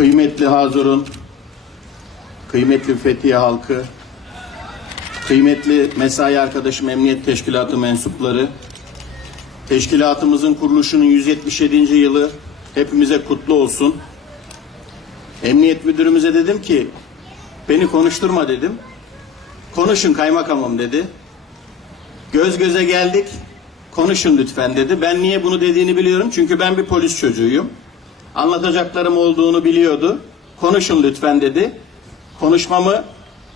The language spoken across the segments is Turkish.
Kıymetli Hazırun, kıymetli Fethiye halkı, kıymetli mesai arkadaşım Emniyet Teşkilatı mensupları, teşkilatımızın kuruluşunun 177. yılı hepimize kutlu olsun. Emniyet müdürümüze dedim ki, beni konuşturma dedim. Konuşun kaymakamım dedi. Göz göze geldik, konuşun lütfen dedi. Ben niye bunu dediğini biliyorum çünkü ben bir polis çocuğuyum. Anlatacaklarım olduğunu biliyordu. Konuşun lütfen dedi. Konuşmamı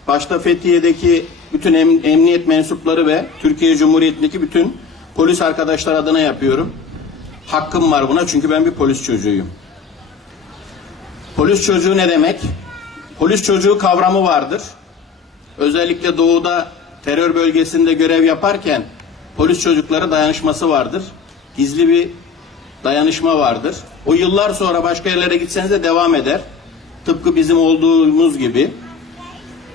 başta Fethiye'deki bütün em- emniyet mensupları ve Türkiye Cumhuriyeti'ndeki bütün polis arkadaşlar adına yapıyorum. Hakkım var buna çünkü ben bir polis çocuğuyum. Polis çocuğu ne demek? Polis çocuğu kavramı vardır. Özellikle doğuda terör bölgesinde görev yaparken polis çocukları dayanışması vardır. Gizli bir dayanışma vardır. O yıllar sonra başka yerlere gitseniz de devam eder. Tıpkı bizim olduğumuz gibi.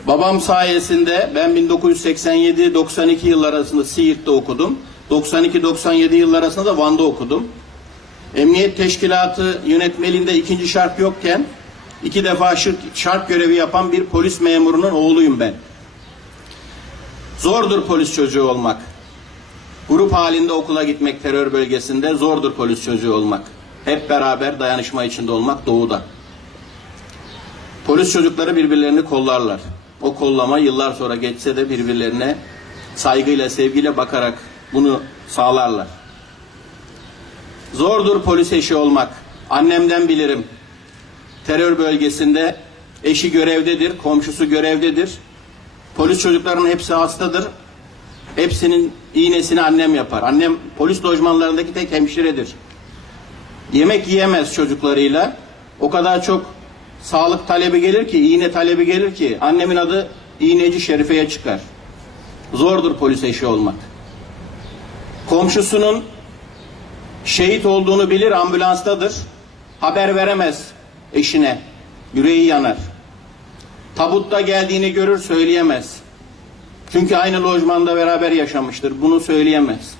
Babam sayesinde ben 1987-92 yıllar arasında Siirt'te okudum. 92-97 yıllar arasında da Van'da okudum. Emniyet Teşkilatı yönetmeliğinde ikinci şart yokken iki defa şart görevi yapan bir polis memurunun oğluyum ben. Zordur polis çocuğu olmak. Grup halinde okula gitmek terör bölgesinde zordur polis çocuğu olmak. Hep beraber dayanışma içinde olmak doğuda. Polis çocukları birbirlerini kollarlar. O kollama yıllar sonra geçse de birbirlerine saygıyla, sevgiyle bakarak bunu sağlarlar. Zordur polis eşi olmak. Annemden bilirim. Terör bölgesinde eşi görevdedir, komşusu görevdedir. Polis çocuklarının hepsi hastadır. Hepsinin iğnesini annem yapar. Annem polis lojmanlarındaki tek hemşiredir. Yemek yiyemez çocuklarıyla. O kadar çok sağlık talebi gelir ki, iğne talebi gelir ki annemin adı iğneci Şerife'ye çıkar. Zordur polis eşi olmak. Komşusunun şehit olduğunu bilir ambulanstadır. Haber veremez eşine. Yüreği yanar. Tabutta geldiğini görür söyleyemez. Çünkü aynı lojmanda beraber yaşamıştır. Bunu söyleyemez.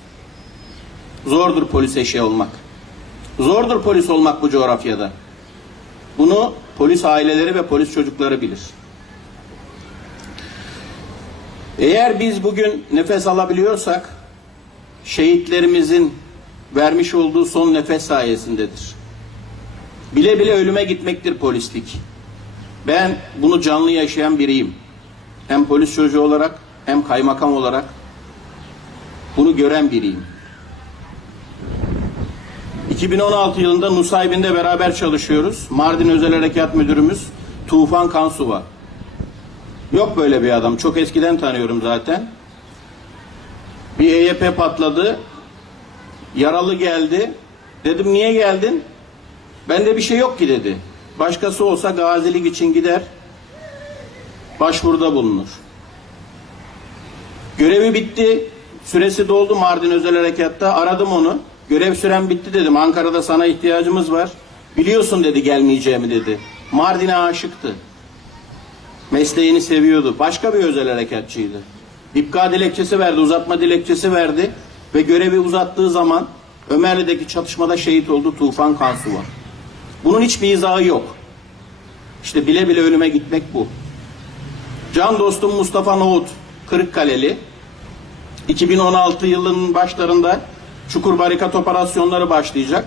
Zordur polis eşi olmak. Zordur polis olmak bu coğrafyada. Bunu polis aileleri ve polis çocukları bilir. Eğer biz bugün nefes alabiliyorsak şehitlerimizin vermiş olduğu son nefes sayesindedir. Bile bile ölüme gitmektir polislik. Ben bunu canlı yaşayan biriyim. Hem polis çocuğu olarak hem kaymakam olarak bunu gören biriyim. 2016 yılında Nusaybin'de beraber çalışıyoruz. Mardin Özel Harekat Müdürümüz Tufan Kansuva. Yok böyle bir adam. Çok eskiden tanıyorum zaten. Bir EYP patladı. Yaralı geldi. Dedim niye geldin? Bende bir şey yok ki dedi. Başkası olsa gazilik için gider. Başvuruda bulunur. Görevi bitti. Süresi doldu Mardin Özel Harekat'ta. Aradım onu. Görev süren bitti dedim. Ankara'da sana ihtiyacımız var. Biliyorsun dedi gelmeyeceğimi dedi. Mardin'e aşıktı. Mesleğini seviyordu. Başka bir özel harekatçıydı. İpka dilekçesi verdi, uzatma dilekçesi verdi ve görevi uzattığı zaman Ömerli'deki çatışmada şehit oldu Tufan Kansuva. Bunun hiçbir izahı yok. İşte bile bile ölüme gitmek bu. Can dostum Mustafa Nohut, Kırıkkaleli. 2016 yılının başlarında Çukur Barikat operasyonları başlayacak.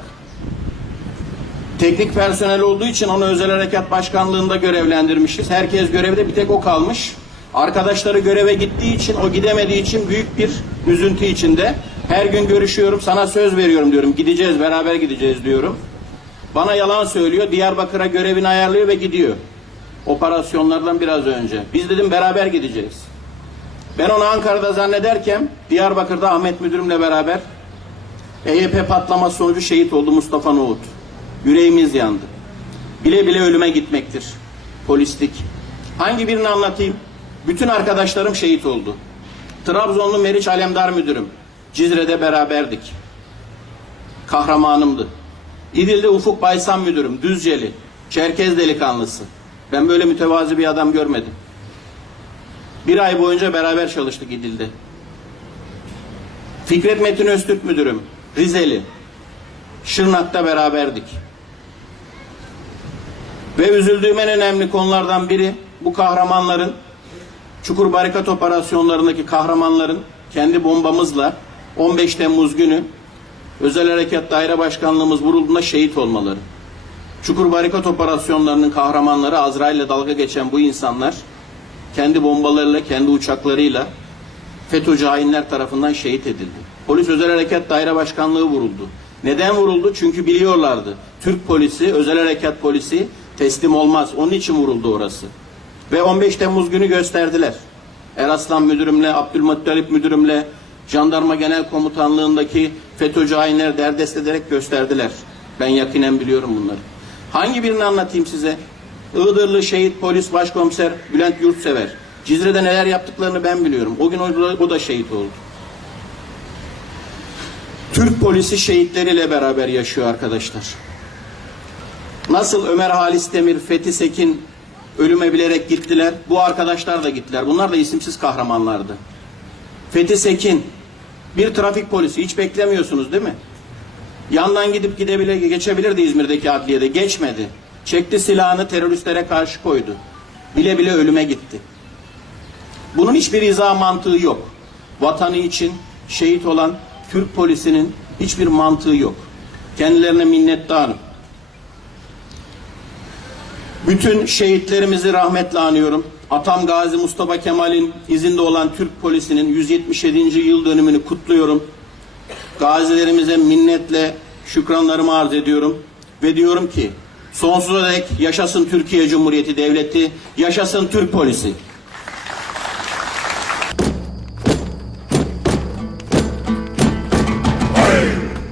Teknik personel olduğu için onu özel harekat başkanlığında görevlendirmişiz. Herkes görevde bir tek o kalmış. Arkadaşları göreve gittiği için o gidemediği için büyük bir üzüntü içinde. Her gün görüşüyorum sana söz veriyorum diyorum. Gideceğiz beraber gideceğiz diyorum. Bana yalan söylüyor. Diyarbakır'a görevini ayarlıyor ve gidiyor. Operasyonlardan biraz önce. Biz dedim beraber gideceğiz. Ben onu Ankara'da zannederken Diyarbakır'da Ahmet Müdürümle beraber EYP patlaması sonucu şehit oldu Mustafa Nohut. Yüreğimiz yandı. Bile bile ölüme gitmektir. Polislik. Hangi birini anlatayım? Bütün arkadaşlarım şehit oldu. Trabzonlu Meriç Alemdar Müdürüm. Cizre'de beraberdik. Kahramanımdı. İdil'de Ufuk Baysan Müdürüm. Düzceli. Çerkez delikanlısı. Ben böyle mütevazi bir adam görmedim. Bir ay boyunca beraber çalıştık İdil'de. Fikret Metin Öztürk Müdürüm. Rizeli. Şırnak'ta beraberdik. Ve üzüldüğüm en önemli konulardan biri bu kahramanların Çukur Barikat operasyonlarındaki kahramanların kendi bombamızla 15 Temmuz günü Özel Harekat Daire Başkanlığımız vurulduğunda şehit olmaları. Çukur Barikat operasyonlarının kahramanları Azrail'le dalga geçen bu insanlar kendi bombalarıyla, kendi uçaklarıyla FETÖ'cü hainler tarafından şehit edildi. Polis Özel Harekat Daire Başkanlığı vuruldu. Neden vuruldu? Çünkü biliyorlardı. Türk polisi, Özel Harekat polisi teslim olmaz. Onun için vuruldu orası. Ve 15 Temmuz günü gösterdiler. Eraslan müdürümle, Abdülmuttalip müdürümle, Jandarma Genel Komutanlığındaki FETÖ'cü hainleri derdest ederek gösterdiler. Ben yakinen biliyorum bunları. Hangi birini anlatayım size? Iğdırlı şehit polis başkomiser Bülent Yurtsever. Cizre'de neler yaptıklarını ben biliyorum. O gün o da, o da şehit oldu. Türk polisi şehitleriyle beraber yaşıyor arkadaşlar. Nasıl Ömer Halis Demir, Fethi Sekin ölüme bilerek gittiler. Bu arkadaşlar da gittiler. Bunlar da isimsiz kahramanlardı. Fethi Sekin bir trafik polisi hiç beklemiyorsunuz değil mi? Yandan gidip gidebilir, geçebilirdi İzmir'deki adliyede. Geçmedi. Çekti silahını teröristlere karşı koydu. Bile bile ölüme gitti. Bunun hiçbir izah mantığı yok. Vatanı için şehit olan Türk polisinin hiçbir mantığı yok. Kendilerine minnettarım. Bütün şehitlerimizi rahmetle anıyorum. Atam Gazi Mustafa Kemal'in izinde olan Türk polisinin 177. yıl dönümünü kutluyorum. Gazilerimize minnetle şükranlarımı arz ediyorum. Ve diyorum ki sonsuza dek yaşasın Türkiye Cumhuriyeti Devleti, yaşasın Türk polisi.